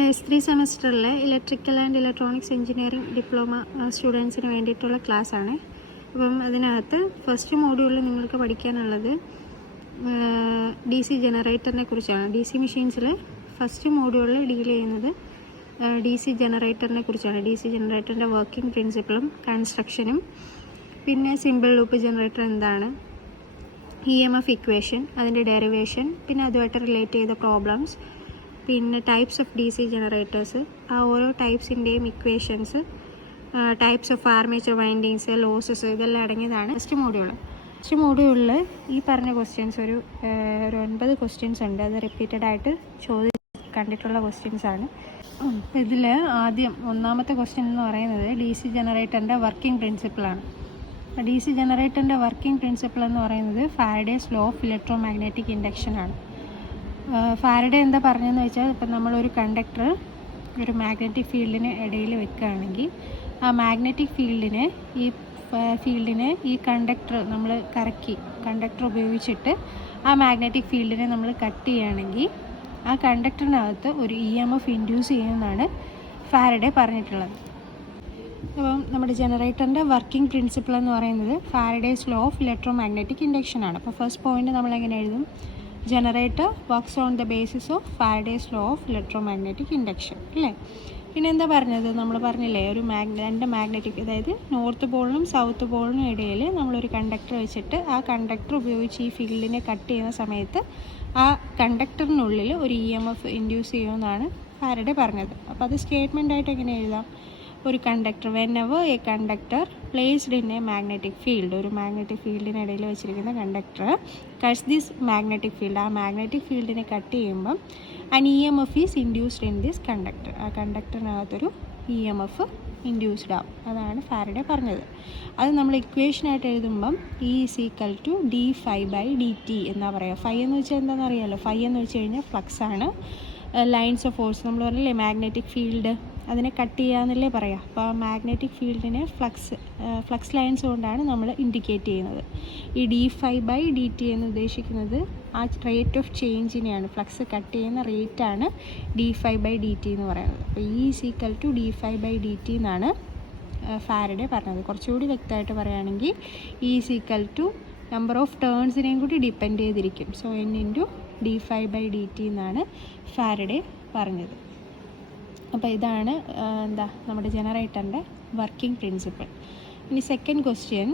S3 സെമസ്റ്ററിലെ electrical and electronics engineering diploma സ്റ്റുഡൻസിന് വേണ്ടിയിട്ടുള്ള ക്ലാസ്സാണ്. അപ്പം അതിനകത്ത് ഫസ്റ്റ് മോഡ്യൂളിൽ നിങ്ങൾക്ക് പഠിക്കാനുള്ളത് DC ജനറേറ്ററിനെ കുറിച്ചാണ്. DC മെഷീൻസിൽ ഫസ്റ്റ് മോഡ്യൂളിൽ ഡീൽ ചെയ്യുന്നത് DC ജനറേറ്ററിനെ കുറിച്ചാണ്. DC ജനറേറ്ററിൻ്റെ വർക്കിംഗ് പ്രിൻസിപ്പിളും കൺസ്ട്രക്ഷനും, പിന്നെ സിമ്പിൾ ലൂപ്പ് ജനറേറ്റർ എന്താണ്, EMF ഇക്വേഷൻ, അതിൻ്റെ ഡെറിവേഷൻ, പിന്നെ അതുമായിട്ട് റിലേറ്റ് ചെയ്ത പ്രോബ്ലംസ്, പിന്നെ ടൈപ്സ് ഓഫ് DC ജനറേറ്റേഴ്സ്, ആ ഓരോ ടൈപ്സിൻ്റെയും equations, types of armature windings, losses, ഇതെല്ലാം അടങ്ങിയതാണ് ഫസ്റ്റ് മോഡ്യൂൾ. ഫസ്റ്റ് മോഡ്യൂളിൽ ഈ പറഞ്ഞ ക്വസ്റ്റ്യൻസ് ഒരു 9 ക്വസ്റ്റ്യൻസ് ഉണ്ട്. അത് റിപ്പീറ്റഡ് ആയിട്ട് കണ്ടിട്ടുള്ള ക്വസ്റ്റ്യൻസ് ആണ്. ഇതിൽ ആദ്യം ഒന്നാമത്തെ ക്വസ്റ്റ്യൻ എന്ന് പറയുന്നത് DC ജനറേറ്ററിൻ്റെ വർക്കിംഗ് പ്രിൻസിപ്പിളാണ്. DC ജനറേറ്ററിൻ്റെ വർക്കിംഗ് പ്രിൻസിപ്പിൾ എന്ന് പറയുന്നത് Faraday's law of electromagnetic induction ആണ്. ഫാരഡേ എന്താ പറഞ്ഞതെന്ന് വെച്ചാൽ, ഇപ്പം നമ്മളൊരു കണ്ടക്ടർ ഒരു മാഗ്നറ്റിക് ഫീൽഡിന് ഇടയിൽ വെക്കുകയാണെങ്കിൽ ആ മാഗ്നറ്റിക് ഫീൽഡിനെ ഈ കണ്ടക്ടർ നമ്മൾ കണ്ടക്ടർ ഉപയോഗിച്ചിട്ട് ആ മാഗ്നറ്റിക് ഫീൽഡിനെ നമ്മൾ കട്ട് ചെയ്യുകയാണെങ്കിൽ ആ കണ്ടക്ടറിനകത്ത് ഒരു EMF ഇൻഡ്യൂസ് ചെയ്യുമെന്നാണ് ഫാരഡേ പറഞ്ഞിട്ടുള്ളത്. അപ്പം നമ്മുടെ ജനറേറ്ററിൻ്റെ വർക്കിംഗ് പ്രിൻസിപ്പിൾ എന്ന് പറയുന്നത് Faraday's law of electromagnetic induction ആണ്. അപ്പോൾ ഫസ്റ്റ് പോയിന്റ് നമ്മൾ എങ്ങനെ എഴുതും? Generator works on the basis of Faraday's law of electromagnetic induction അല്ലേ. പിന്നെ എന്താ പറഞ്ഞത്? നമ്മൾ പറഞ്ഞില്ലേ, രണ്ട് മാഗ്നറ്റിക്, അതായത് നോർത്ത് പോളിനും സൗത്ത് പോളിനും ഇടയിൽ നമ്മളൊരു കണ്ടക്ടർ വെച്ചിട്ട് ആ കണ്ടക്ടർ ഉപയോഗിച്ച് ഈ ഫീൽഡിനെ കട്ട് ചെയ്യുന്ന സമയത്ത് ആ കണ്ടക്ടറിനുള്ളിൽ ഒരു EMF ഇൻഡ്യൂസ് ചെയ്യുമെന്നാണ് ഫാരഡേ പറഞ്ഞത്. അപ്പോൾ അത് സ്റ്റേറ്റ്മെൻ്റായിട്ട് എങ്ങനെ എഴുതാം? ഒരു conductor, whenever a conductor placed in a magnetic field, ഒരു മാഗ്നറ്റിക് ഫീൽഡിനിടയിൽ വെച്ചിരിക്കുന്ന conductor cuts this magnetic field, ആ മാഗ്നറ്റിക് ഫീൽഡിനെ കട്ട് ചെയ്യുമ്പം an EMF is induced in this conductor, ആ കണ്ടക്ടറിനകത്തൊരു EMF ഇൻഡ്യൂസ്ഡ് ആവും. അതാണ് ഫാരഡേ പറഞ്ഞത്. അത് നമ്മൾ ഇക്വേഷനായിട്ട് എഴുതുമ്പം E = dφ/dt എന്നാ പറയുക. ഫൈ എന്ന് വെച്ചാൽ എന്താണെന്ന് അറിയാമല്ലോ. ഫൈ എന്ന് വെച്ച് കഴിഞ്ഞാൽ ഫ്ലക്സ് ആണ്. ലൈൻസ് ഓഫ് ഫോഴ്സ് നമ്മൾ പറഞ്ഞില്ലേ, മാഗ്നറ്റിക് ഫീൽഡ് അതിനെ കട്ട് ചെയ്യാന്നല്ലേ പറയാം. അപ്പോൾ ആ മാഗ്നറ്റിക് ഫീൽഡിനെ ഫ്ലക്സ് ലൈൻസ് കൊണ്ടാണ് നമ്മൾ ഇൻഡിക്കേറ്റ് ചെയ്യുന്നത്. ഈ dφ/dt എന്ന് ഉദ്ദേശിക്കുന്നത് ആ റേറ്റ് ഓഫ് ചേഞ്ചിനെയാണ്, ഫ്ലക്സ് കട്ട് ചെയ്യുന്ന റേറ്റാണ് dφ/dt എന്ന് പറയുന്നത്. അപ്പോൾ E = dφ/dt എന്നാണ് ഫാരഡേ പറഞ്ഞത്. കുറച്ചുകൂടി വ്യക്തമായിട്ട് പറയുകയാണെങ്കിൽ E = നമ്പർ ഓഫ് ടേൺസിനെയും കൂടി ഡിപ്പെൻഡ് ചെയ്തിരിക്കും. സോ n × dφ/dt എന്നാണ് ഫാരഡേ പറഞ്ഞത്. അപ്പോൾ ഇതാണ് നമ്മുടെ ജനറേറ്ററിൻ്റെ വർക്കിംഗ് പ്രിൻസിപ്പിൾ. ഇനി സെക്കൻഡ് ക്വസ്റ്റ്യൻ,